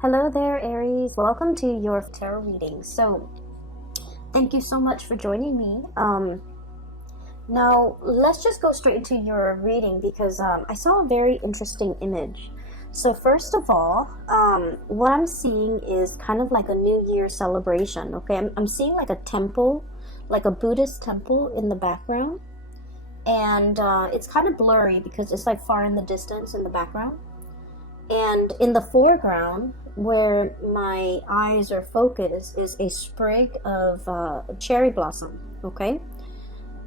Hello there, Aries. Welcome to your tarot reading. So, thank you so much for joining me. Now, let's just go straight into your reading because I saw a very interesting image. So, first of all, what I'm seeing is kind of like a New Year celebration. Okay, I'm seeing like a temple, like a Buddhist temple in the background, and it's kind of blurry because it's like far in the distance in the background. And in the foreground, where my eyes are focused, is a sprig of cherry blossom, okay?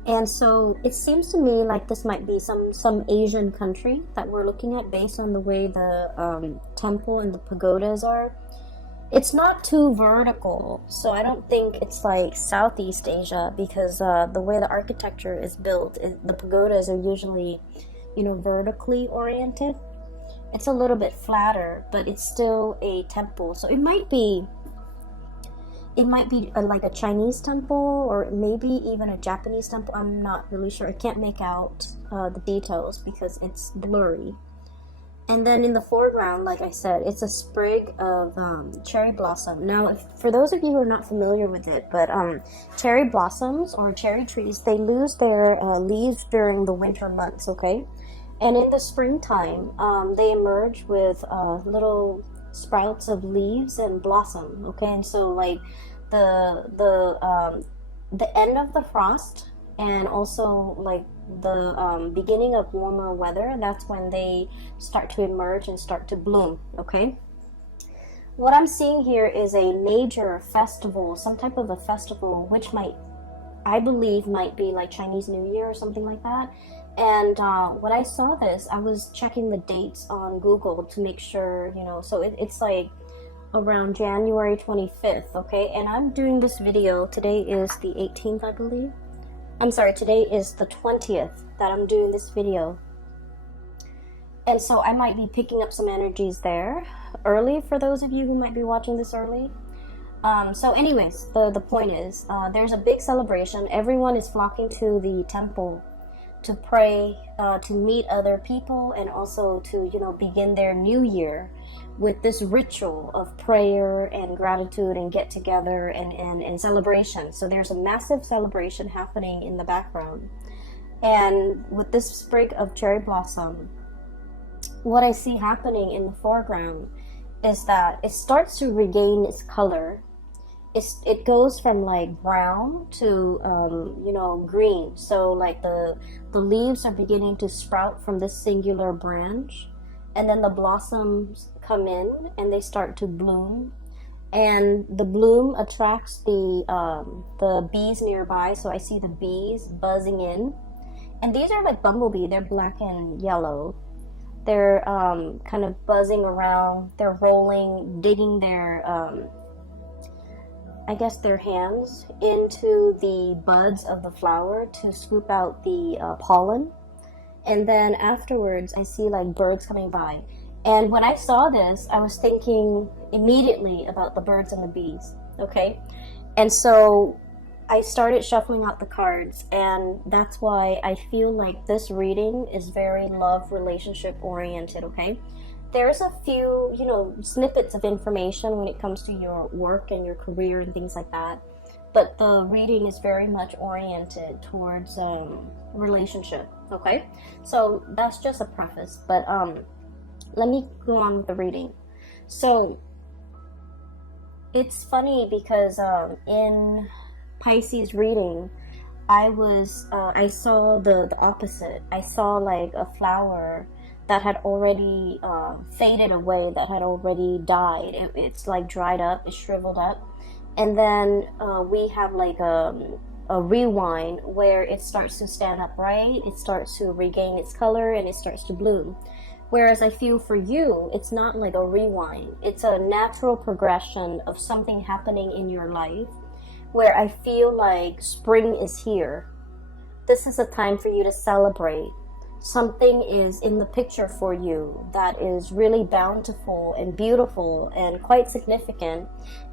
And so it seems to me like this might be some Asian country that we're looking at based on the way the temple and the pagodas are. It's not too vertical, so I don't think it's like Southeast Asia because the way the architecture is built, the pagodas are usually, vertically oriented. It's a little bit flatter, but it's still a temple. So it might be like a Chinese temple or maybe even a Japanese temple. I'm not really sure. I can't make out the details because it's blurry. And then in the foreground, like I said, it's a sprig of cherry blossom. Now, for those of you who are not familiar with it, but cherry blossoms or cherry trees, they lose their leaves during the winter months, okay? And in the springtime, they emerge with little sprouts of leaves and blossom. Okay, and so like the end of the frost, and also like the beginning of warmer weather. That's when they start to emerge and start to bloom. Okay. What I'm seeing here is a major festival, some type of a festival, which I believe might be like Chinese New Year or something like that. And when I saw this, I was checking the dates on Google to make sure, so it's like around January 25th, okay? And I'm doing this video, today is the 18th, I believe. I'm sorry, today is the 20th that I'm doing this video. And so I might be picking up some energies there early for those of you who might be watching this early. So anyways, the point is, there's a big celebration. Everyone is flocking to the temple to pray, to meet other people, and also to, begin their new year with this ritual of prayer and gratitude and get together and celebration. So there's a massive celebration happening in the background. And with this sprig of cherry blossom, what I see happening in the foreground is that it starts to regain its color. It goes from like brown to green. So like the leaves are beginning to sprout from this singular branch, and then the blossoms come in and they start to bloom, and the bloom attracts the bees nearby. So I see the bees buzzing in, and these are like bumblebee. They're black and yellow. They're kind of buzzing around. They're rolling, digging their their hands into the buds of the flower to scoop out the pollen. And then afterwards, I see like birds coming by. And when I saw this, I was thinking immediately about the birds and the bees, okay? And so I started shuffling out the cards, and that's why I feel like this reading is very love relationship oriented, okay? There's a few, snippets of information when it comes to your work and your career and things like that. But the reading is very much oriented towards relationship, okay? So that's just a preface, but let me go on with the reading. So it's funny because in Pisces reading, I saw the opposite. I saw like a flower that had already faded away, that had already died. It's like dried up, it's shriveled up. And then we have like a rewind where it starts to stand upright, it starts to regain its color, and it starts to bloom. Whereas I feel for you, it's not like a rewind. It's a natural progression of something happening in your life where I feel like spring is here. This is a time for you to celebrate. Something is in the picture for you that is really bountiful and beautiful and quite significant,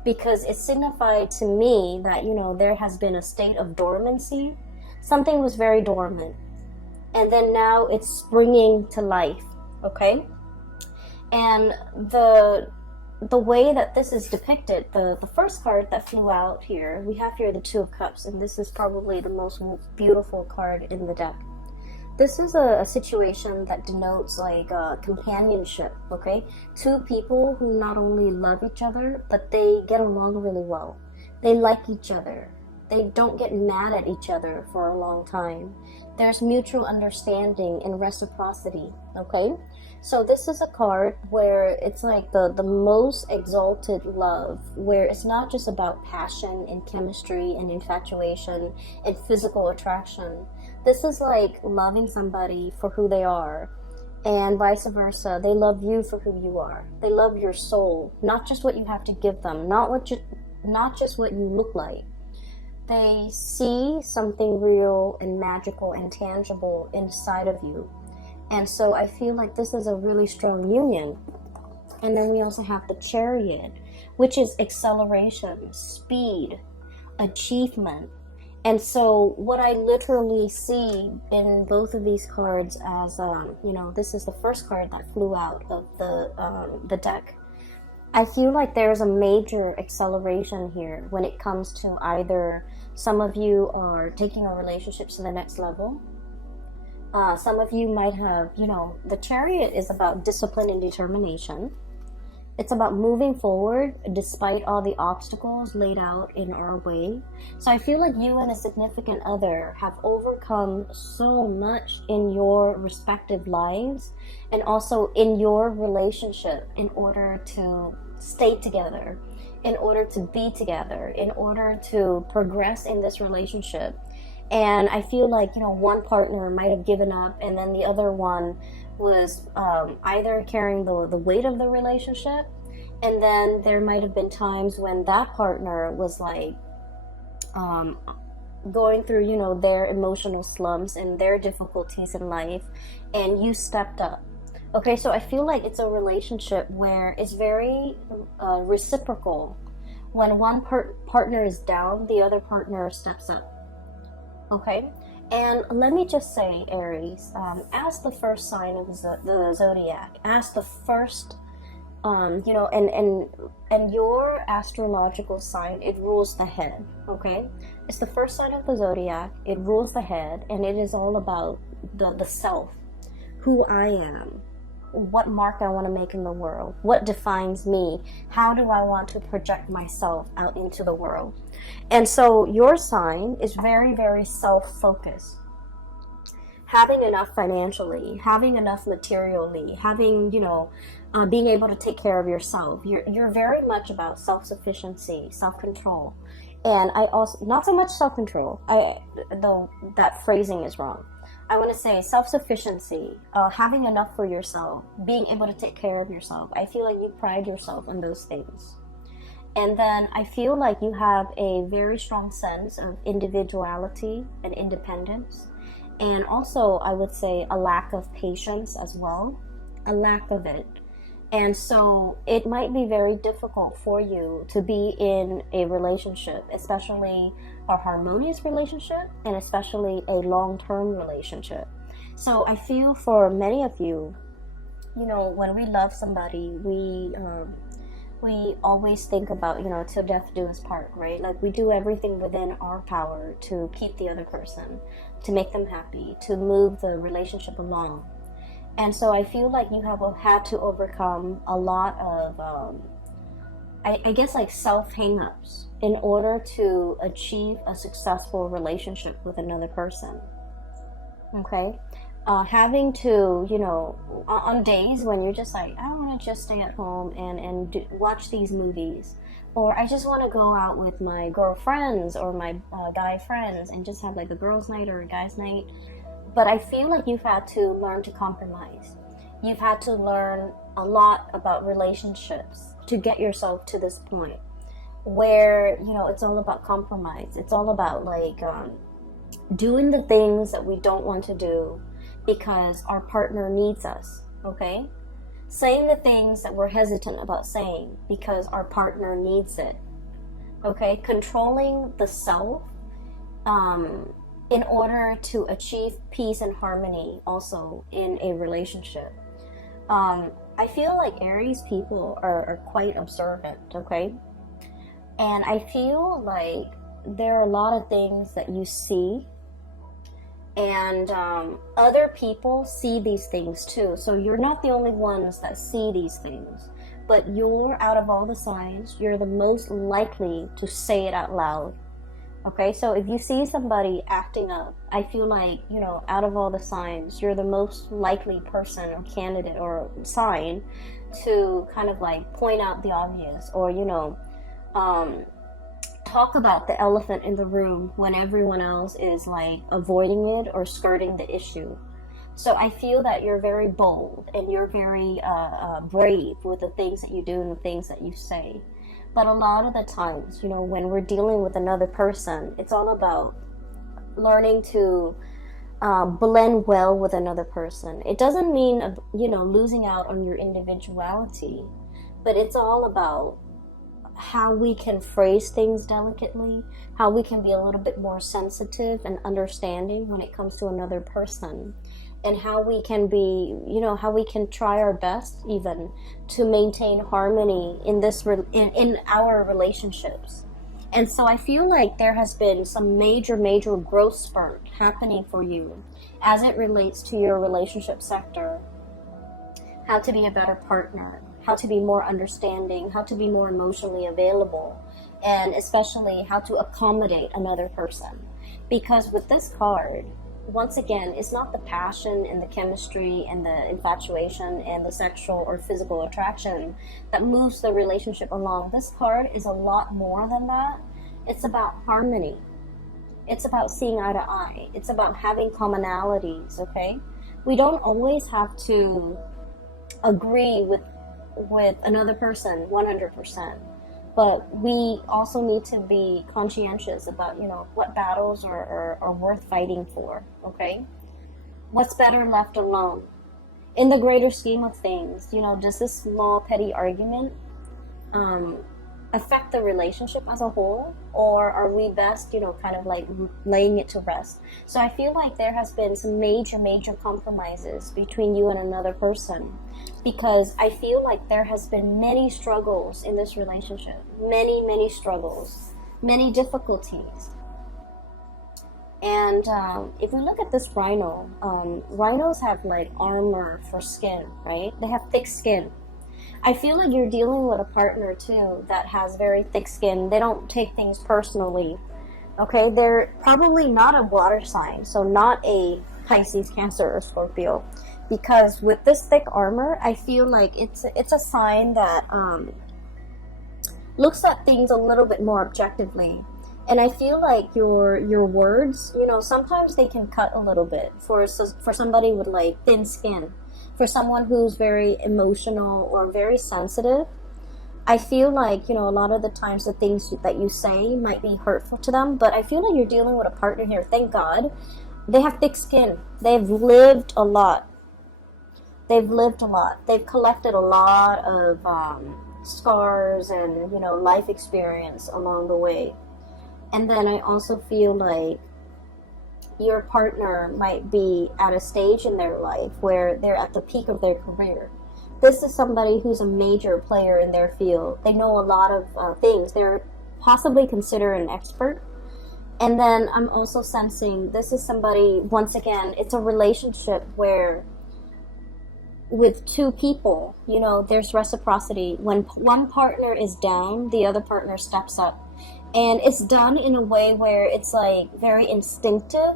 because it signified to me that, there has been a state of dormancy. Something was very dormant. And then now it's springing to life, okay? And the the way that this is depicted, the first card that flew out here, we have here the Two of Cups, and this is probably the most beautiful card in the deck. This is a situation that denotes like companionship, okay? Two people who not only love each other, but they get along really well. They like each other. They don't get mad at each other for a long time. There's mutual understanding and reciprocity, okay? So this is a card where it's like the most exalted love, where it's not just about passion and chemistry and infatuation and physical attraction. This is like loving somebody for who they are, and vice versa. They love you for who you are. They love your soul, not just what you have to give them, not just what you look like. They see something real and magical and tangible inside of you. And so I feel like this is a really strong union. And then we also have the Chariot, which is acceleration, speed, achievement. And so what I literally see in both of these cards as, this is the first card that flew out of the deck. I feel like there's a major acceleration here when it comes to either some of you are taking a relationship to the next level. Some of you might have, the Chariot is about discipline and determination. It's about moving forward despite all the obstacles laid out in our way. So I feel like you and a significant other have overcome so much in your respective lives and also in your relationship in order to stay together, in order to be together, in order to progress in this relationship. And I feel like, one partner might have given up and then the other one was either carrying the weight of the relationship, and then there might have been times when that partner was like going through, their emotional slumps and their difficulties in life, and you stepped up. Okay, so I feel like it's a relationship where it's very reciprocal. When one partner is down, the other partner steps up. Okay, and let me just say, Aries, as the first sign of the zodiac, as the first, and your astrological sign, it rules the head. Okay, it's the first sign of the zodiac. It rules the head, and it is all about the self, who I am, what mark I want to make in the world, what defines me, how do I want to project myself out into the world. And so your sign is very, very self-focused. Having enough financially, having enough materially, having, being able to take care of yourself. You're very much about self-sufficiency, self-control. And I also, not so much self-control, though that phrasing is wrong. I want to say self-sufficiency, having enough for yourself, being able to take care of yourself. I feel like you pride yourself on those things. And then I feel like you have a very strong sense of individuality and independence. And also, I would say a lack of patience as well, a lack of it. And so it might be very difficult for you to be in a relationship, especially a harmonious relationship, and especially a long-term relationship. So I feel for many of you, when we love somebody, we always think about, till death do us part, right? Like we do everything within our power to keep the other person, to make them happy, to move the relationship along. And so I feel like you have had to overcome a lot of, I guess, like self-hang-ups in order to achieve a successful relationship with another person. Okay? Having to, on days when you're just like, I want to just stay at home and watch these movies. Or I just want to go out with my girlfriends or my guy friends and just have like a girls' night or a guys' night. But I feel like you've had to learn to compromise. You've had to learn a lot about relationships to get yourself to this point where, it's all about compromise. It's all about like doing the things that we don't want to do because our partner needs us, okay? Saying the things that we're hesitant about saying because our partner needs it, okay? Controlling the self, in order to achieve peace and harmony also in a relationship. I feel like Aries people are quite observant, okay? And I feel like there are a lot of things that you see, and other people see these things too. So you're not the only ones that see these things, but you're, out of all the signs, you're the most likely to say it out loud. Okay, so if you see somebody acting up, I feel like, you know, out of all the signs, you're the most likely person or candidate or sign to kind of like point out the obvious, or, you know, talk about the elephant in the room when everyone else is like avoiding it or skirting the issue. So I feel that you're very bold and you're very brave with the things that you do and the things that you say. But a lot of the times, you know, when we're dealing with another person, it's all about learning to blend well with another person. It doesn't mean, you know, losing out on your individuality, but it's all about how we can phrase things delicately, how we can be a little bit more sensitive and understanding when it comes to another person, and how we can be, you know, how we can try our best even to maintain harmony in this in our relationships. And so I feel like there has been some major growth spurt happening for you as it relates to your relationship sector. How to be a better partner, how to be more understanding, how to be more emotionally available, and especially how to accommodate another person. Because with this card, once again, it's not the passion and the chemistry and the infatuation and the sexual or physical attraction that moves the relationship along. This card is a lot more than that. It's about harmony. It's about seeing eye to eye. It's about having commonalities, okay? We don't always have to agree with another person 100%. But we also need to be conscientious about, you know, what battles are worth fighting for, okay? What's better left alone? In the greater scheme of things, you know, does this small petty argument affect the relationship as a whole? Or are we best, you know, kind of like laying it to rest? So I feel like there has been some major compromises between you and another person, because I feel like there has been many struggles in this relationship, many struggles, many difficulties. And if we look at this rhino, rhinos have like armor for skin, right? They have thick skin. I feel like you're dealing with a partner too that has very thick skin. They don't take things personally, okay? They're probably not a water sign, so not a Pisces, Cancer, or Scorpio. Because with this thick armor, I feel like it's a sign that looks at things a little bit more objectively. And I feel like your words, you know, sometimes they can cut a little bit for somebody with like thin skin. For someone who's very emotional or very sensitive, I feel like, you know, a lot of the times the things that you say might be hurtful to them. But I feel like you're dealing with a partner here. Thank God. They have thick skin. They've lived a lot. They've lived a lot. They've collected a lot of scars and, you know, life experience along the way. And then I also feel like your partner might be at a stage in their life where they're at the peak of their career. This is somebody who's a major player in their field. They know a lot of things. They're possibly considered an expert. And then I'm also sensing this is somebody, once again, it's a relationship where with two people, you know, there's reciprocity. When one partner is down, the other partner steps up. And it's done in a way where it's like very instinctive,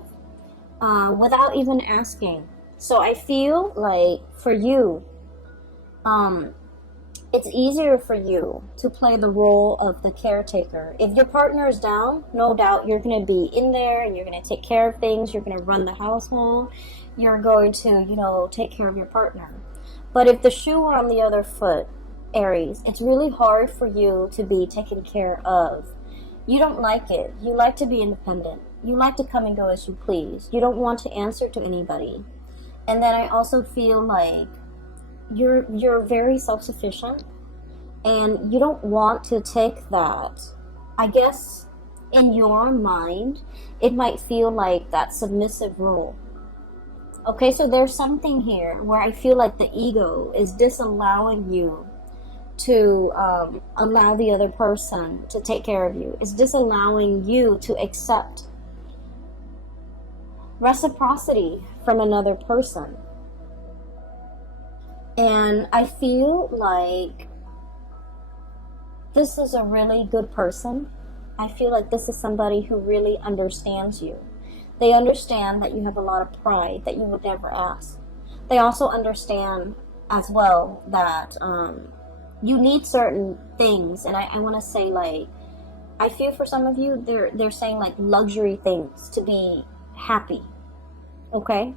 without even asking. So I feel like for you, it's easier for you to play the role of the caretaker. If your partner is down, no doubt you're going to be in there and you're going to take care of things. You're going to run the household. You're going to, you know, take care of your partner. But if the shoe were on the other foot, Aries, it's really hard for you to be taken care of. You don't like it. You like to be independent. You like to come and go as you please. You don't want to answer to anybody. And then I also feel like you're very self-sufficient and you don't want to take that. I guess in your mind, it might feel like that submissive role. Okay, so there's something here where I feel like the ego is disallowing you to allow the other person to take care of you. It's disallowing you to accept reciprocity from another person. And I feel like this is a really good person. I feel like this is somebody who really understands you. They understand that you have a lot of pride that you would never ask. They also understand as well that you need certain things. And I want to say, like, I feel for some of you, they're saying like luxury things to be happy. Okay?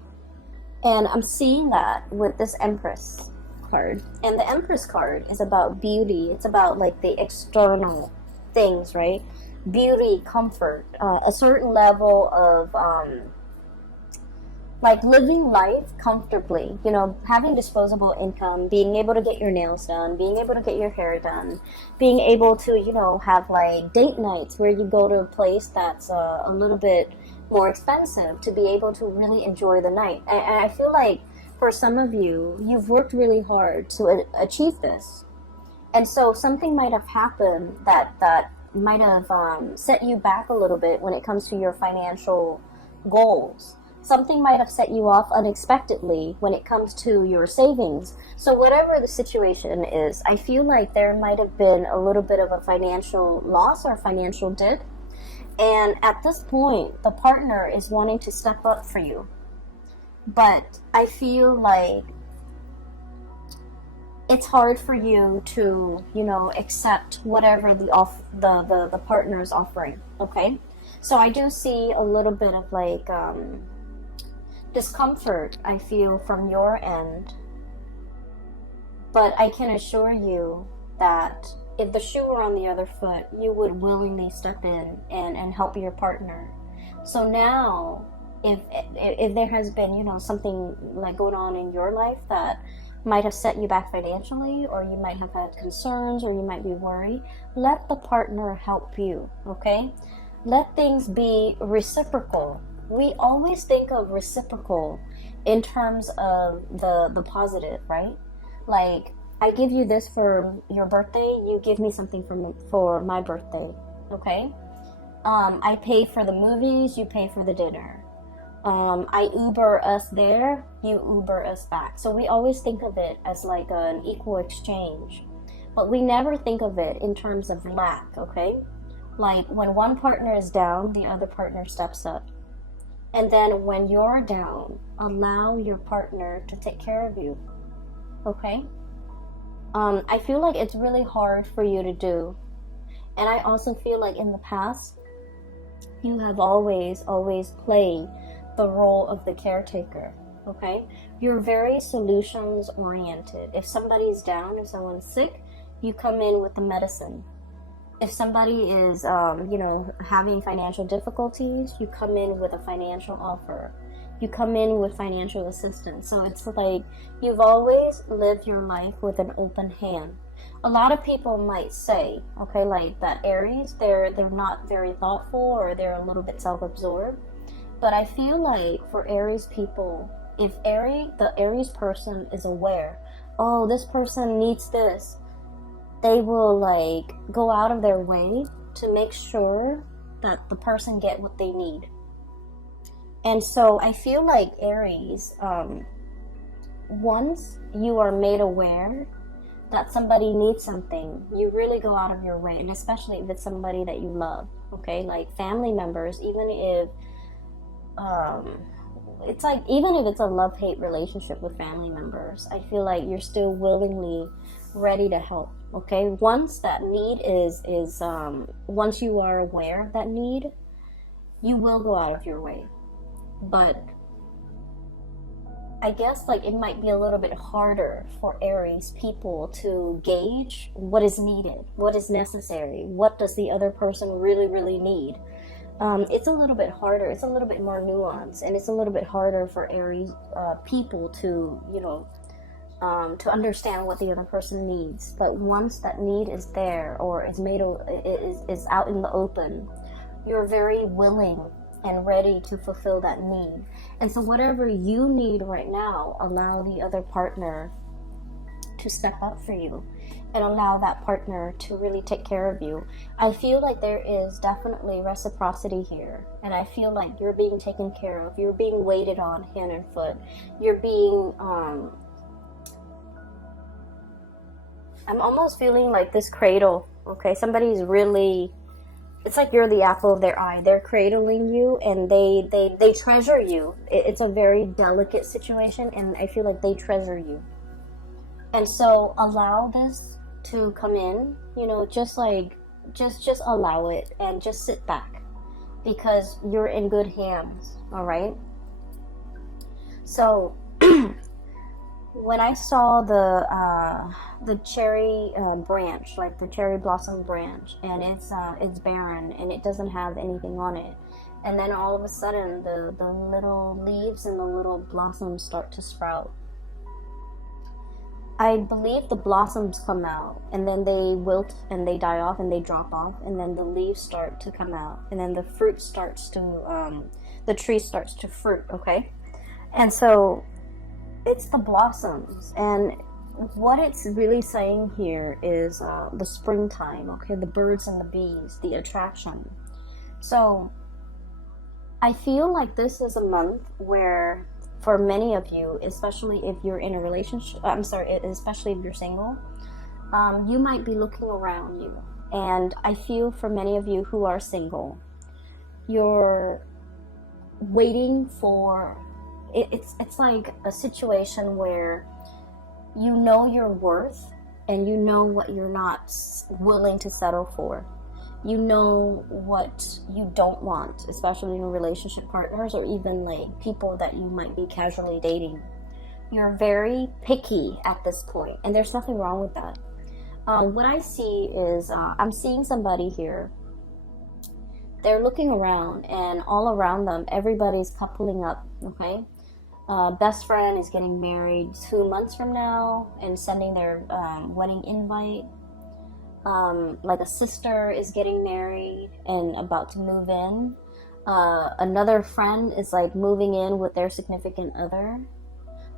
And I'm seeing that with this Empress card. And the Empress card is about beauty. It's about like the external things, right? Beauty, comfort, a certain level of like living life comfortably, you know, having disposable income, being able to get your nails done, being able to get your hair done, being able to, you know, have like date nights where you go to a place that's a little bit more expensive to be able to really enjoy the night. And I feel like for some of you, you've worked really hard to achieve this. And so something might have happened that might have set you back a little bit when it comes to your financial goals. Something might have set you off unexpectedly when it comes to your savings. So whatever the situation is, I feel like there might have been a little bit of a financial loss or financial dip. And at this point, the partner is wanting to step up for you. But I feel like it's hard for you to, you know, accept whatever the partner is offering. Okay, so I do see a little bit of like discomfort I feel from your end, but I can assure you that if the shoe were on the other foot, you would willingly step in and help your partner. So now, if there has been, you know, something like going on in your life that might have set you back financially, or you might have had concerns, or you might be worried, let the partner help you, okay? Let things be reciprocal. We always think of reciprocal in terms of the positive, right? Like, I give you this for your birthday, you give me something for my birthday, okay? I pay for the movies, you pay for the dinner. I Uber us there, you Uber us back. So we always think of it as like an equal exchange. But we never think of it in terms of lack, okay? Like when one partner is down, the other partner steps up. And then when you're down, allow your partner to take care of you, okay? I feel like it's really hard for you to do. And I also feel like in the past, you have always played the role of the caretaker, okay? You're very solutions oriented. If somebody's down, if someone's sick, you come in with the medicine. If somebody is, you know, having financial difficulties, you come in with a financial offer. You come in with financial assistance. So it's like you've always lived your life with an open hand. A lot of people might say, okay, like that Aries, they're not very thoughtful, or they're a little bit self-absorbed. But I feel like for Aries people, if the Aries person is aware, oh, this person needs this, they will like go out of their way to make sure that the person get what they need. And so I feel like Aries, once you are made aware that somebody needs something, you really go out of your way, and especially if it's somebody that you love, okay? Like family members, even if it's like, even if it's a love-hate relationship with family members, I feel like you're still willingly ready to help, okay? Once that need is once you are aware of that need, you will go out of your way. But I guess like it might be a little bit harder for Aries people to gauge what is needed, what is necessary, what does the other person really need. It's a little bit harder, it's a little bit more nuanced, and it's a little bit harder for Aries people to, you know, to understand what the other person needs. But once that need is there, or is out in the open, you're very willing and ready to fulfill that need. And so whatever you need right now, allow the other partner to step up for you and allow that partner to really take care of you. I feel like there is definitely reciprocity here, and I feel like you're being taken care of. You're being waited on hand and foot. You're being I'm almost feeling like this cradle. Okay, somebody's really, it's like you're the apple of their eye. They're cradling you, and they treasure you. It's a very delicate situation, and I feel like they treasure you. And so allow this to come in, you know, just allow it and just sit back, because you're in good hands. All right. So when I saw the cherry branch, like the cherry blossom branch, and it's barren and it doesn't have anything on it, and then all of a sudden the little leaves and the little blossoms start to sprout. I believe the blossoms come out, and then they wilt and they die off and they drop off, and then the leaves start to come out, and then the fruit starts to the tree starts to fruit. Okay, and so it's the blossoms, and what it's really saying here is the springtime. Okay, the birds and the bees, the attraction. So I feel like this is a month where, for many of you, especially if you're in a relationship, especially if you're single, you might be looking around you. And I feel for many of you who are single, you're waiting for, it's like a situation where you know your worth and you know what you're not willing to settle for. You know what you don't want, especially in relationship partners or even like people that you might be casually dating. You're very picky at this point, and there's nothing wrong with that. What I see is I'm seeing somebody here. They're looking around, and all around them, everybody's coupling up, okay? Best friend is getting married 2 months from now and sending their wedding invite. Like a sister is getting married and about to move in. Another friend is like moving in with their significant other.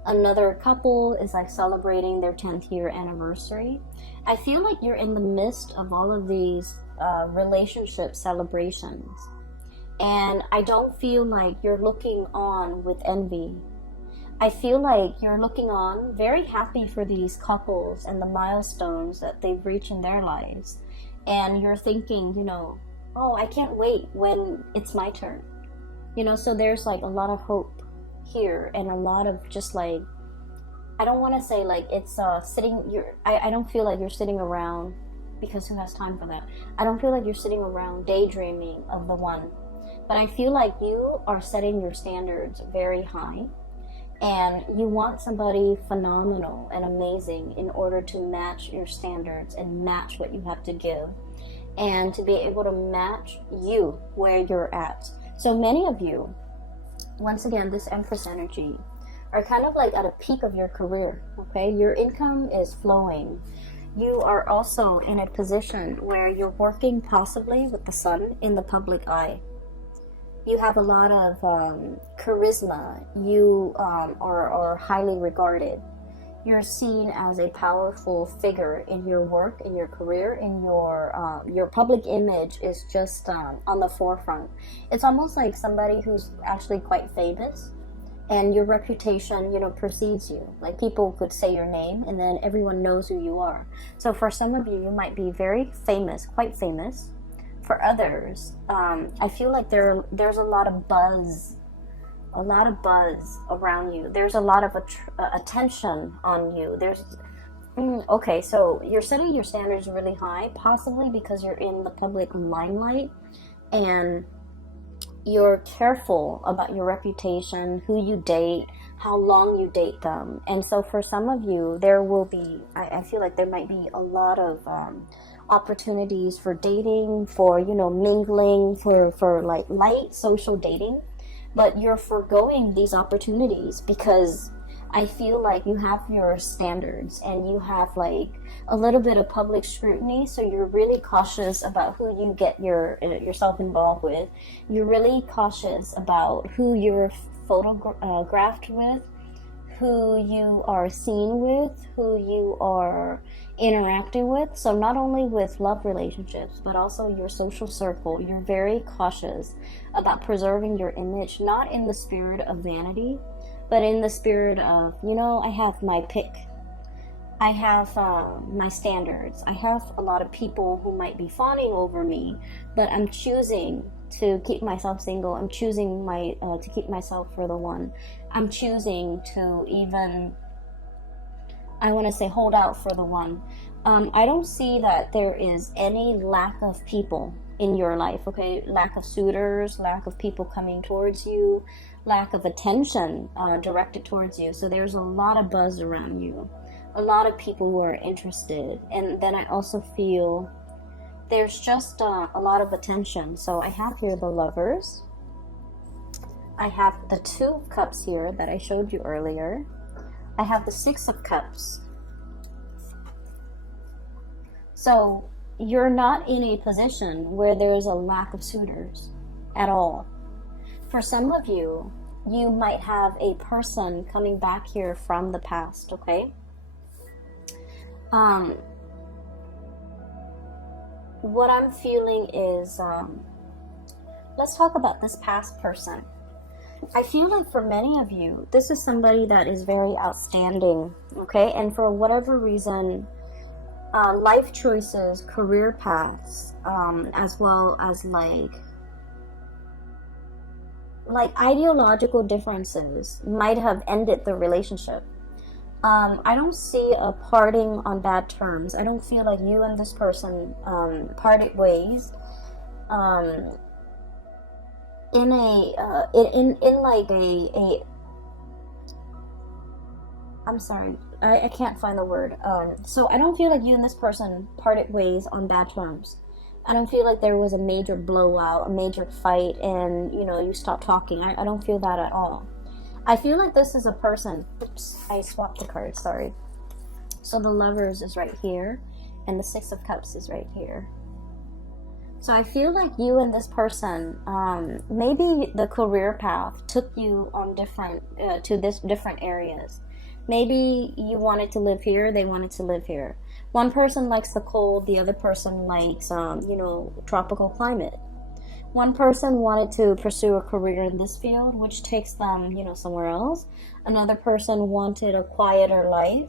Another couple is like celebrating their 10th year anniversary. I feel like you're in the midst of all of these relationship celebrations. And I don't feel like you're looking on with envy. I feel like you're looking on very happy for these couples and the milestones that they've reached in their lives. And you're thinking, you know, oh, I can't wait when it's my turn. You know, so there's like a lot of hope here, and a lot of just like, I don't want to say like it's I don't feel like you're sitting around, because who has time for that? I don't feel like you're sitting around daydreaming of the one. But I feel like you are setting your standards very high. And you want somebody phenomenal and amazing in order to match your standards and match what you have to give, and to be able to match you where you're at. So many of you, once again, this Empress energy, are kind of like at a peak of your career, okay? Your income is flowing. You are also in a position where you're working possibly with the sun in the public eye. You have a lot of charisma. You are highly regarded. You're seen as a powerful figure in your work, in your career, in your public image is just on the forefront. It's almost like somebody who's actually quite famous, and your reputation, you know, precedes you. Like people could say your name, and then everyone knows who you are. So for some of you, you might be very famous, quite famous. For others, I feel like there's a lot of buzz around you. There's a lot of attention on you. Okay, so you're setting your standards really high, possibly because you're in the public limelight, and you're careful about your reputation, who you date, how long you date them. And so for some of you, there will be, I feel like there might be a lot of opportunities for dating, for, you know, mingling, for like light social dating, but you're foregoing these opportunities because I feel like you have your standards and you have like a little bit of public scrutiny, so you're really cautious about who you get yourself involved with. You're really cautious about who you're photographed with, who you are seen with, who you are interacting with. So not only with love relationships, but also your social circle. You're very cautious about preserving your image, not in the spirit of vanity, but in the spirit of, you know, I have my pick. I have my standards. I have a lot of people who might be fawning over me, but I'm choosing to keep myself single. I'm choosing to keep myself for the one. I'm choosing to even, I want to say, hold out for the one. I don't see that there is any lack of people in your life, okay? Lack of suitors, lack of people coming towards you, lack of attention directed towards you. So there's a lot of buzz around you, a lot of people who are interested. And then I also feel there's just a lot of attention. So I have here the Lovers. I have the Two of Cups here that I showed you earlier. I have the Six of Cups. So you're not in a position where there's a lack of suitors at all. For some of you, you might have a person coming back here from the past, okay? What I'm feeling is, let's talk about this past person. I feel like for many of you, this is somebody that is very outstanding, okay? And for whatever reason, life choices, career paths, as well as like ideological differences might have ended the relationship. I don't see a parting on bad terms. I don't feel like you and this person parted ways in like a I'm sorry, I can't find the word. So I don't feel like you and this person parted ways on bad terms. I don't feel like there was a major blowout, a major fight, and you know, you stopped talking. I don't feel that at all. I feel like this is a person. Oops, I swapped the card, sorry. So the Lovers is right here, and the Six of Cups is right here. So I feel like you and this person, maybe the career path took you on different areas. Maybe you wanted to live here, they wanted to live here. One person likes the cold, the other person likes, tropical climate. One person wanted to pursue a career in this field, which takes them, somewhere else. Another person wanted a quieter life.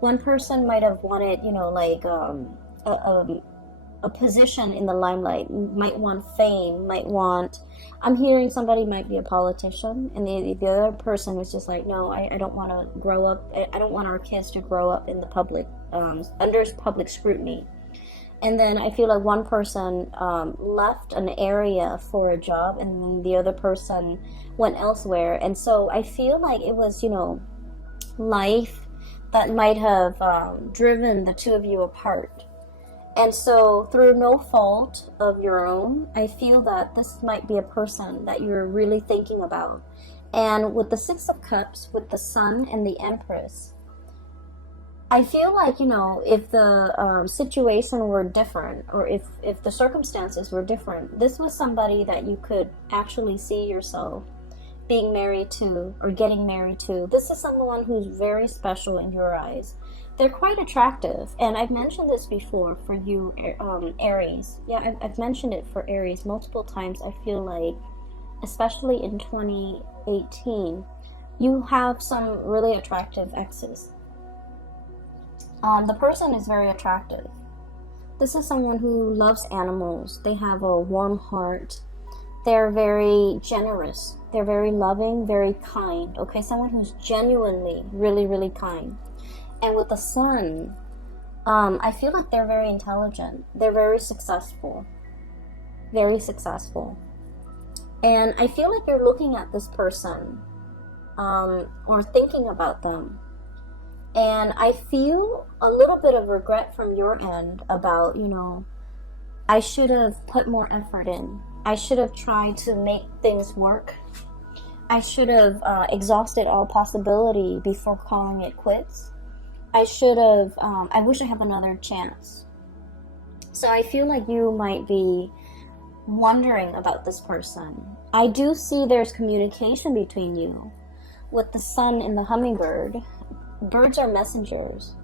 One person might have wanted, a position in the limelight, might want fame, I'm hearing somebody might be a politician, and the other person was just like, no, I don't want to grow up, I don't want our kids to grow up in the public, under public scrutiny. And then I feel like one person left an area for a job, and then the other person went elsewhere. And so I feel like it was, life that might have driven the two of you apart. And so through no fault of your own, I feel that this might be a person that you're really thinking about. And with the Six of Cups, with the Sun and the Empress, I feel like, if the situation were different, or if the circumstances were different, this was somebody that you could actually see yourself being married to or getting married to. This is someone who's very special in your eyes. They're quite attractive, and I've mentioned this before for you, Aries. Yeah, I've mentioned it for Aries multiple times. I feel like, especially in 2018, you have some really attractive exes. The person is very attractive. This is someone who loves animals. They have a warm heart. They're very generous. They're very loving, very kind. Okay, someone who's genuinely really, really kind. And with the Sun, I feel like they're very intelligent. They're very successful. Very successful. And I feel like you're looking at this person or thinking about them. And I feel a little bit of regret from your end about, I should have put more effort in. I should have tried to make things work I should have exhausted all possibility before calling it quits. I should have, I wish I have another chance. So I feel like you might be wondering about this person. I do see there's communication between you. With the sun and the hummingbird, birds are messengers.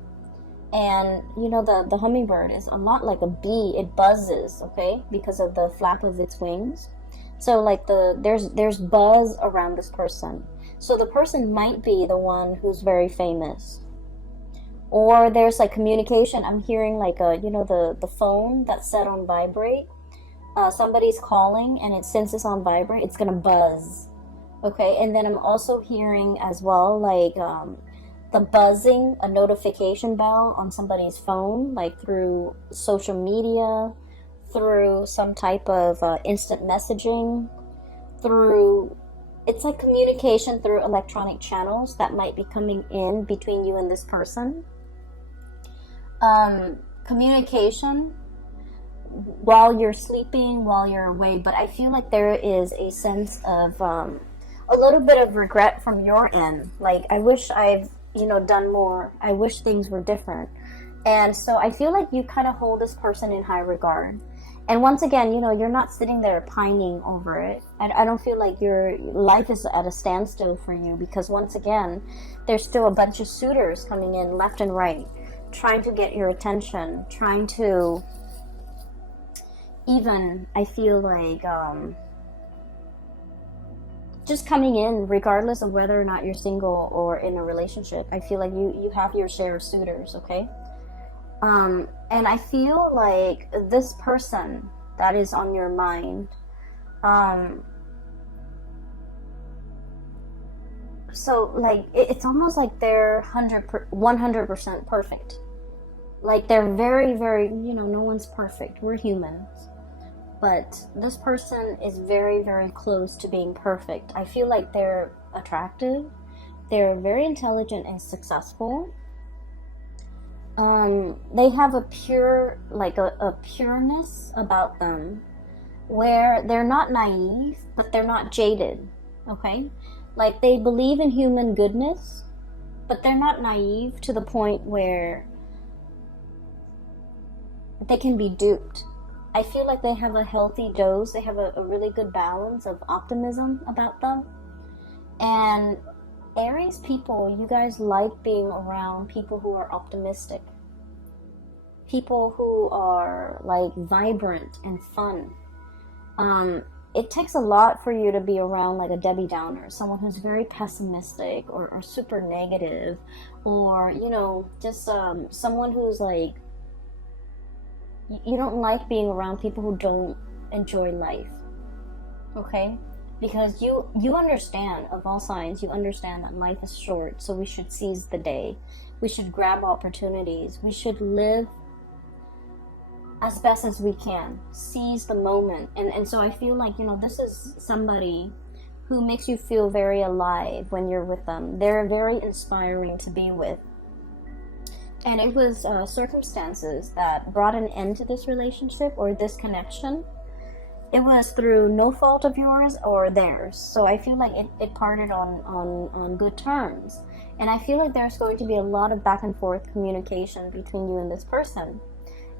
And you know, the hummingbird is a lot like a bee. It buzzes, okay, because of the flap of its wings. So like there's buzz around this person. So the person might be the one who's very famous. Or there's like communication. I'm hearing like the phone that's set on vibrate. Somebody's calling and it since it's on vibrate, it's gonna buzz. Okay, and then I'm also hearing as well like the buzzing, a notification bell on somebody's phone, like through social media, through some type of instant messaging, through, it's like communication through electronic channels that might be coming in between you and this person. Communication while you're sleeping, while you're awake, but I feel like there is a sense of a little bit of regret from your end. Like, I wish I've done more. I wish things were different. And so I feel like you kind of hold this person in high regard. And once again, you're not sitting there pining over it. I don't feel like your life is at a standstill for you, because once again, there's still a bunch of suitors coming in left and right, trying to get your attention, trying to even, I feel like, just coming in regardless of whether or not you're single or in a relationship. I feel like you have your share of suitors, okay? And I feel like this person that is on your mind, so like it's almost like they're 100% perfect. Like they're very, very, no one's perfect. We're humans. But this person is very, very close to being perfect. I feel like they're attractive. They're very intelligent and successful. They have a pure, like a pureness about them where they're not naive, but they're not jaded, okay? Like they believe in human goodness, but they're not naive to the point where they can be duped. I feel like they have a healthy dose. They have a really good balance of optimism about them. And Aries people, you guys like being around people who are optimistic. People who are like vibrant and fun. It takes a lot for you to be around like a Debbie Downer, someone who's very pessimistic or super negative, or, just someone who's like, you don't like being around people who don't enjoy life, okay? Because you understand, of all signs, you understand that life is short, so we should seize the day. We should grab opportunities. We should live as best as we can. Seize the moment. And so I feel like, this is somebody who makes you feel very alive when you're with them. They're very inspiring to be with. And it was circumstances that brought an end to this relationship or this connection. It was through no fault of yours or theirs. So I feel like it parted on good terms. And I feel like there's going to be a lot of back and forth communication between you and this person.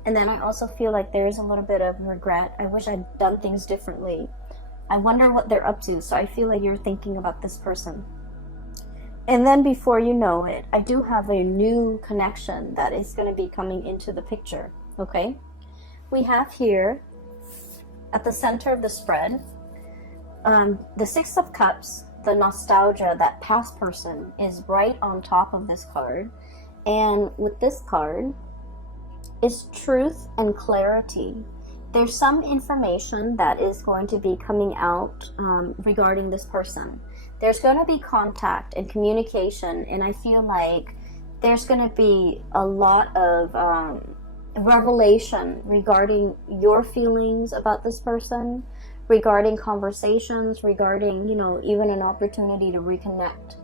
And then I also feel like there's a little bit of regret. I wish I'd done things differently. I wonder what they're up to. So I feel like you're thinking about this person. And then before you know it, I do have a new connection that is going to be coming into the picture, okay? We have here, at the center of the spread, the Six of Cups, the nostalgia, that past person, is right on top of this card. And with this card is truth and clarity. There's some information that is going to be coming out regarding this person. There's going to be contact and communication, and I feel like there's going to be a lot of revelation regarding your feelings about this person, regarding conversations, regarding, even an opportunity to reconnect.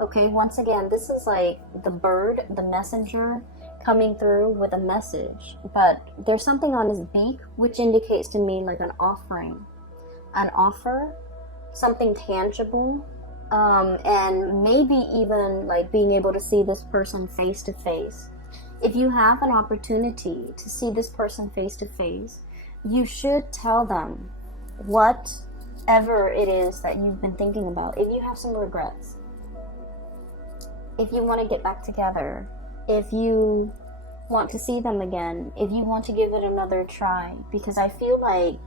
Okay, once again, this is like the bird, the messenger, coming through with a message, but there's something on his beak which indicates to me like an offering, an offer, something tangible, and maybe even like being able to see this person face to face. If you have an opportunity to see this person face to face, you should tell them whatever it is that you've been thinking about. If you have some regrets, if you want to get back together, if you want to see them again, if you want to give it another try, because I feel like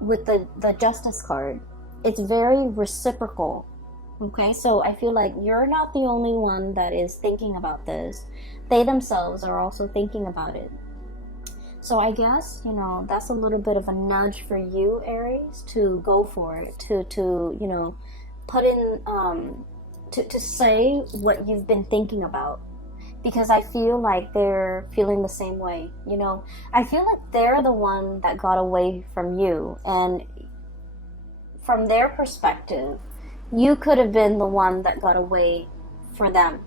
with the Justice card, it's very reciprocal. Okay, so I feel like you're not the only one that is thinking about this. They themselves are also thinking about it. So I guess, you know, that's a little bit of a nudge for you, Aries, to go for it, to you know, put in, to say what you've been thinking about. Because I feel like they're feeling the same way, you know. I feel like they're the one that got away from you. And from their perspective, you could have been the one that got away for them.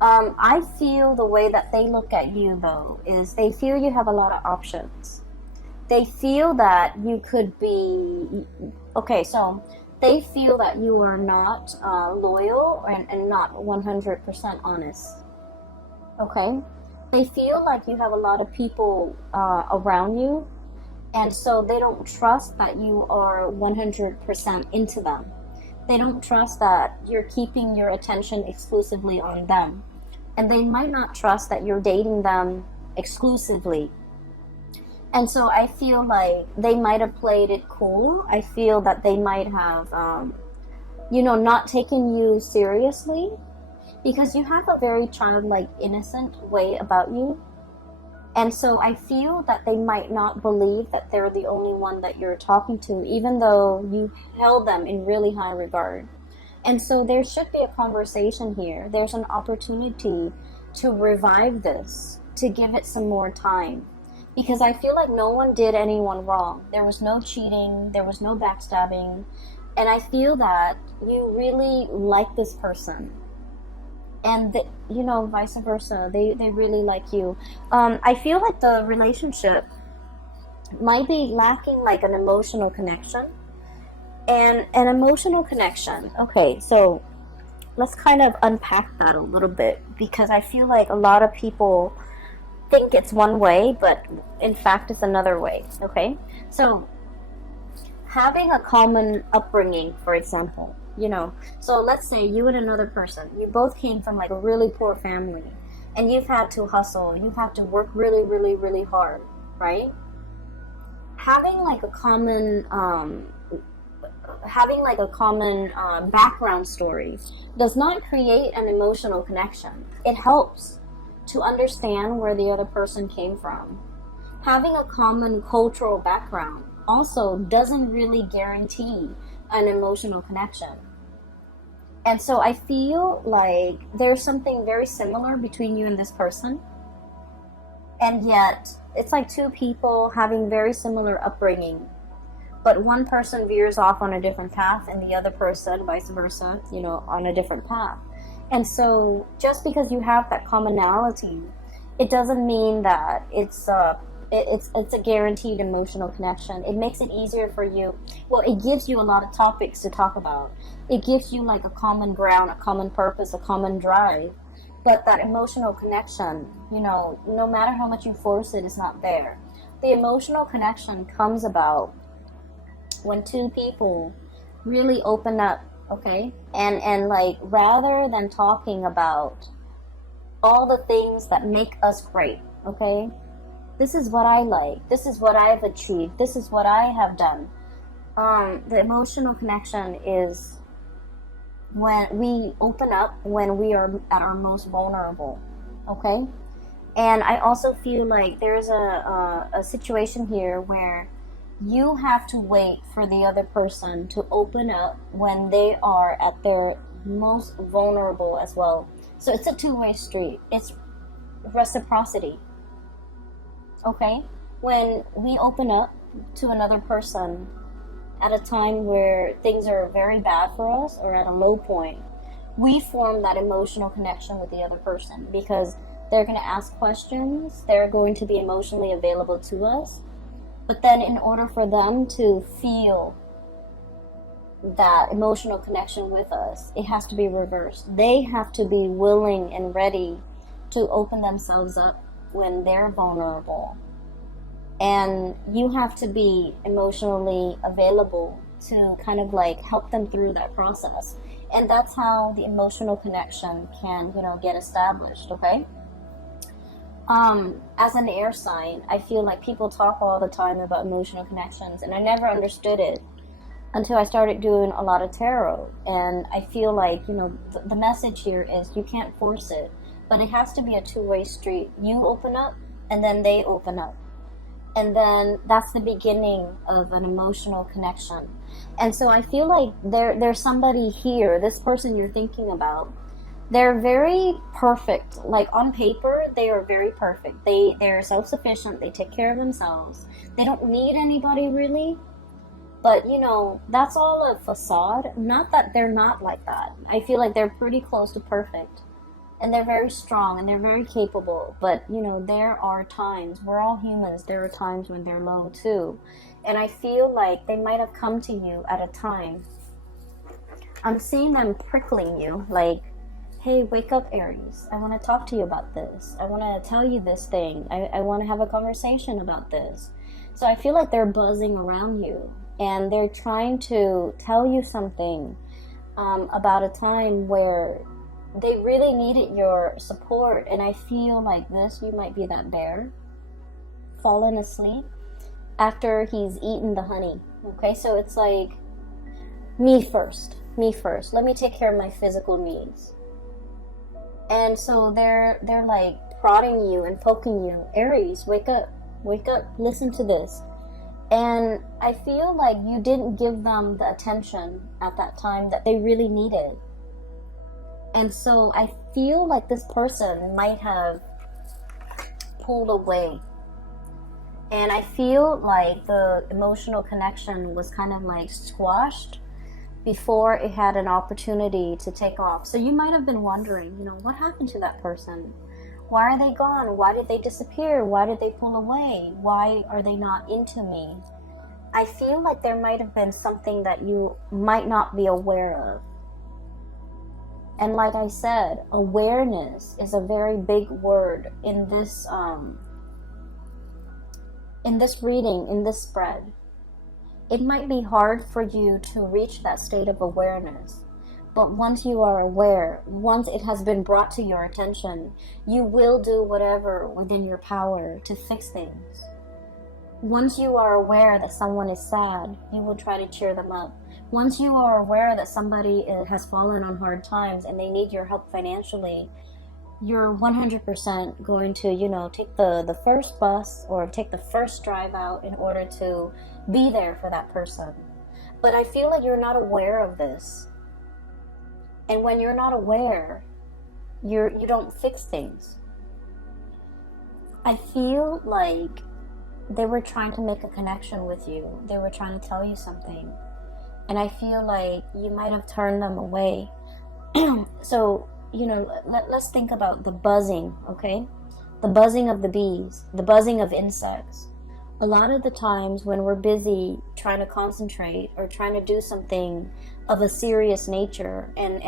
I feel the way that they look at you, though, is they feel you have a lot of options. They feel that you could be... Okay, so they feel that you are not loyal and not 100% honest. Okay? They feel like you have a lot of people around you, and so they don't trust that you are 100% into them. They don't trust that you're keeping your attention exclusively on them. And they might not trust that you're dating them exclusively. And so I feel like they might have played it cool. I feel that they might have, you know, not taken you seriously. Because you have a very childlike, innocent way about you. And so I feel that they might not believe that they're the only one that you're talking to, even though you held them in really high regard. And so there should be a conversation here. There's an opportunity to revive this, to give it some more time. Because I feel like no one did anyone wrong. There was no cheating, there was no backstabbing. And I feel that you really like this person. And, you know, vice versa. They really like you. I feel like the relationship might be lacking like an emotional connection. And an emotional connection. Okay, so let's kind of unpack that a little bit. Because I feel like a lot of people think it's one way, but in fact it's another way. Okay? So, having a common upbringing, for example. You know, so let's say you and another person, you both came from like a really poor family, and you've had to hustle, you've had to work really, really, really hard, right? Having like a common, background story does not create an emotional connection. It helps to understand where the other person came from. Having a common cultural background also doesn't really guarantee an emotional connection. And so I feel like there's something very similar between you and this person. And yet, it's like two people having very similar upbringing. But one person veers off on a different path and the other person, vice versa, you know, on a different path. And so just because you have that commonality, it doesn't mean that it's a guaranteed emotional connection. It makes it easier for you. Well, it gives you a lot of topics to talk about. It gives you like a common ground, a common purpose, a common drive. But that emotional connection, you know, no matter how much you force it, it's not there. The emotional connection comes about when two people really open up, okay? And like, rather than talking about all the things that make us great, okay? This is what I like. This is what I've achieved. This is what I have done. The emotional connection is when we open up, when we are at our most vulnerable. Okay? And I also feel like there's a situation here where you have to wait for the other person to open up when they are at their most vulnerable as well. So it's a two-way street. It's reciprocity. Okay? When we open up to another person at a time where things are very bad for us or at a low point, we form that emotional connection with the other person because they're going to ask questions, they're going to be emotionally available to us. But then in order for them to feel that emotional connection with us, it has to be reversed. They have to be willing and ready to open themselves up when they're vulnerable. And you have to be emotionally available to kind of like help them through that process. And that's how the emotional connection can, get established, okay? As an air sign, I feel like people talk all the time about emotional connections, and I never understood it until I started doing a lot of tarot. And I feel like, the message here is you can't force it, but it has to be a two-way street. You open up, and then they open up. And then that's the beginning of an emotional connection. And so I feel like there's somebody here, this person you're thinking about, they're very perfect. Like on paper, they are very perfect. They're self-sufficient. They take care of themselves. They don't need anybody really. But, that's all a facade. Not that they're not like that. I feel like they're pretty close to perfect. And they're very strong and they're very capable. But, there are times, we're all humans, there are times when they're low too. And I feel like they might have come to you at a time. I'm seeing them prickling you, like, hey, wake up, Aries. I want to talk to you about this. I want to tell you this thing. I want to have a conversation about this. So I feel like they're buzzing around you. And they're trying to tell you something about a time where they really needed your support. And I feel like you might be that bear fallen asleep after he's eaten the honey. Okay, so it's like, me first. Let me take care of my physical needs. And so they're like prodding you and poking you. Aries, wake up, listen to this. And I feel like you didn't give them the attention at that time that they really needed. And so I feel like this person might have pulled away. And I feel like the emotional connection was kind of like squashed before it had an opportunity to take off. So you might have been wondering, what happened to that person? Why are they gone? Why did they disappear? Why did they pull away? Why are they not into me? I feel like there might have been something that you might not be aware of. And like I said, awareness is a very big word in this reading, in this spread. It might be hard for you to reach that state of awareness. But once you are aware, once it has been brought to your attention, you will do whatever within your power to fix things. Once you are aware that someone is sad, you will try to cheer them up. Once you are aware that somebody has fallen on hard times and they need your help financially, you're 100% going to, take the first bus or take the first drive out in order to be there for that person. But I feel like you're not aware of this. And when you're not aware, you don't fix things. I feel like they were trying to make a connection with you. They were trying to tell you something. And I feel like you might have turned them away. So, let's think about the buzzing, okay? The buzzing of the bees, the buzzing of insects. A lot of the times when we're busy trying to concentrate or trying to do something of a serious nature and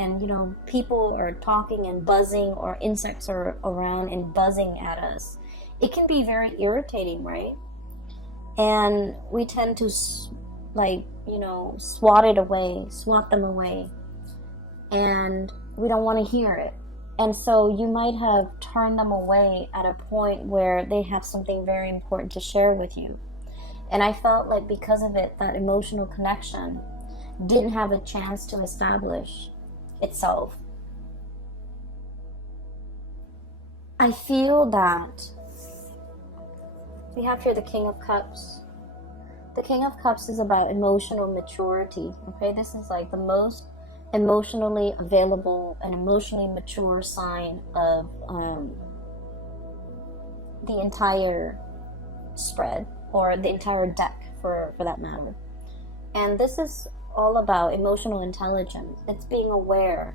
people are talking and buzzing or insects are around and buzzing at us, it can be very irritating, right? And we tend to swat them away, and we don't want to hear it. And so you might have turned them away at a point where they have something very important to share with you. And I felt like because of it, that emotional connection didn't have a chance to establish itself. I feel that we have here the King of Cups. The King of Cups is about emotional maturity. Okay, this is like the most emotionally available and emotionally mature sign of the entire spread, or the entire deck for that matter. And this is all about emotional intelligence. It's being aware.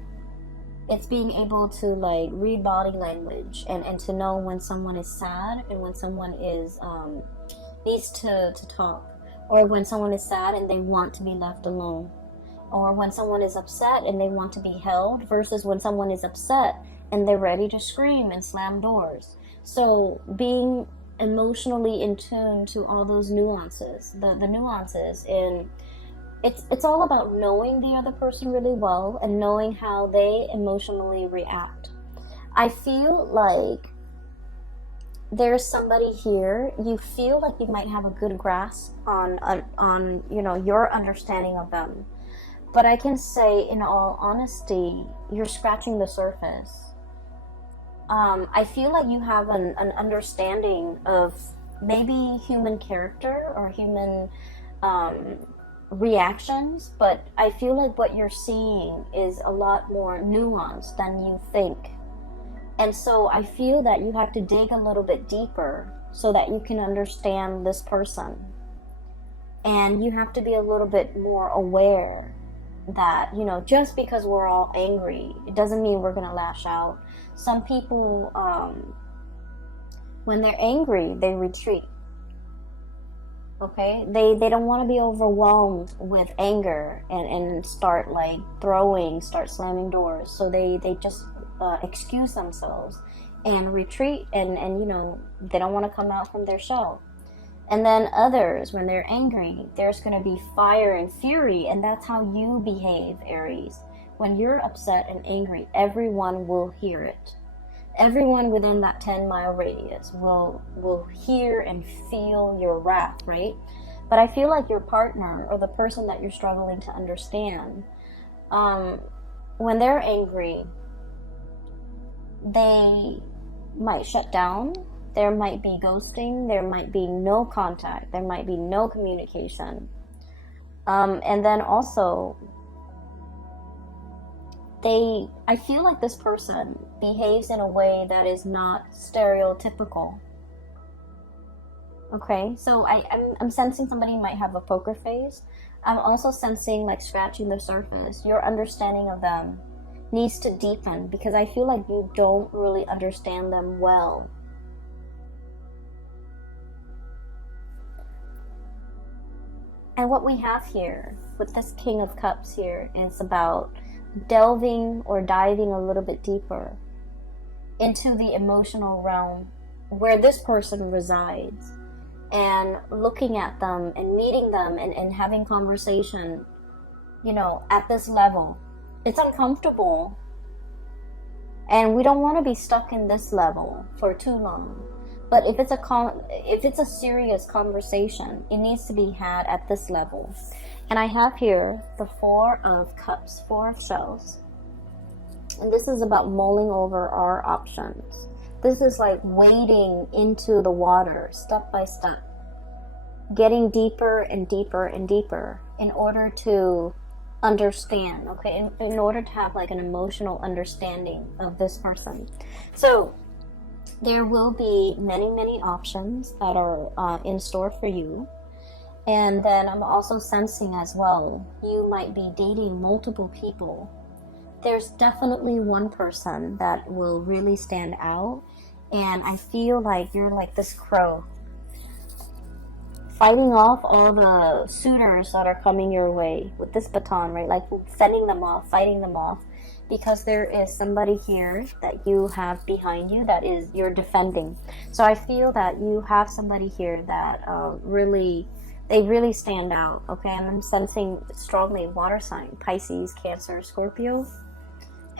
It's being able to read body language and to know when someone is sad and when someone is needs to talk, or when someone is sad and they want to be left alone. or when someone is upset and they want to be held, versus when someone is upset and they're ready to scream and slam doors. So being emotionally in tune to all those nuances, the nuances in it's all about knowing the other person really well and knowing how they emotionally react. I feel like there's somebody here, you feel like you might have a good grasp on you know, your understanding of them. But I can say, in all honesty, you're scratching the surface. I feel like you have an understanding of maybe human character or human reactions, but I feel like what you're seeing is a lot more nuanced than you think. And so I feel that you have to dig a little bit deeper so that you can understand this person. And you have to be a little bit more aware that, you know, just because we're all angry, it doesn't mean we're going to lash out. Some people, when they're angry, they retreat. Okay? They don't want to be overwhelmed with anger and start like start slamming doors. So they just excuse themselves and retreat, and you know, they don't want to come out from their shell. And then others, when they're angry, there's going to be fire and fury, and that's how you behave, Aries. When you're upset and angry, everyone will hear it. Everyone within that 10-mile radius will hear and feel your wrath, right? But I feel like your partner or the person that you're struggling to understand, when they're angry, they might shut down. There might be ghosting. There might be no contact. There might be no communication. And then also, I feel like this person behaves in a way that is not stereotypical. Okay, so I'm sensing somebody might have a poker face. I'm also sensing like scratching the surface. Your understanding of them needs to deepen, because I feel like you don't really understand them well. And what we have here with this King of Cups here is about delving or diving a little bit deeper into the emotional realm where this person resides, and looking at them and meeting them and having conversation, you know, at this level. It's uncomfortable, and we don't want to be stuck in this level for too long. But if it's a serious conversation, it needs to be had at this level. And I have here the Four of Cups, Four of Shells. And this is about mulling over our options. This is like wading into the water step by step, getting deeper and deeper and deeper in order to understand, okay, in order to have like an emotional understanding of this person. So there will be many options that are in store for you. And then I'm also sensing as well, you might be dating multiple people. There's definitely one person that will really stand out, and I feel like you're like this crow, fighting off all the suitors that are coming your way with this baton, right? Like fending them off, fighting them off, because there is somebody here that you have behind you that is you're defending. So I feel that you have somebody here that they really stand out, okay? And I'm sensing strongly water sign, Pisces, Cancer, Scorpio.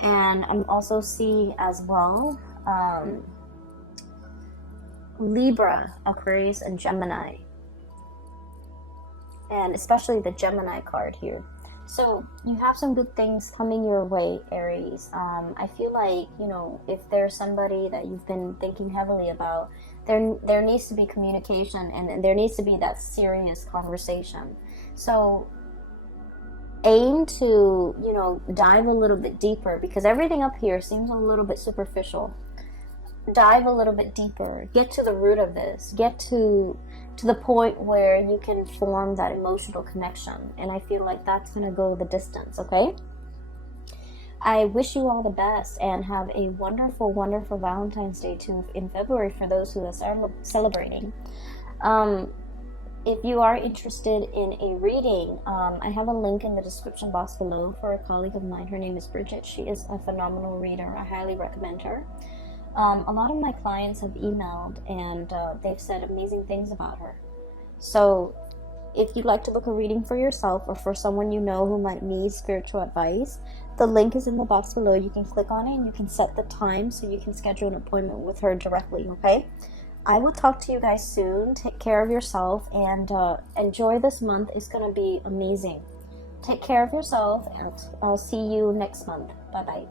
And I'm also seeing as well Libra, Aquarius, and Gemini. And especially the Gemini card here. So you have some good things coming your way, Aries. I feel like, you know, if there's somebody that you've been thinking heavily about, there needs to be communication, and there needs to be that serious conversation. So aim to, you know, dive a little bit deeper, because everything up here seems a little bit superficial. Dive a little bit deeper. Get to the root of this. Get to the point where you can form that emotional connection. And I feel like that's going to go the distance, okay? I wish you all the best, and have a wonderful, wonderful Valentine's Day too in February for those who are celebrating. if you are interested in a reading, I have a link in the description box below for a colleague of mine. Her name is Bridget. She is a phenomenal reader. I highly recommend her. A lot of my clients have emailed and they've said amazing things about her. So if you'd like to book a reading for yourself or for someone you know who might need spiritual advice, the link is in the box below. You can click on it and you can set the time so you can schedule an appointment with her directly, okay? I will talk to you guys soon. Take care of yourself and enjoy this month. It's going to be amazing. Take care of yourself and I'll see you next month. Bye-bye.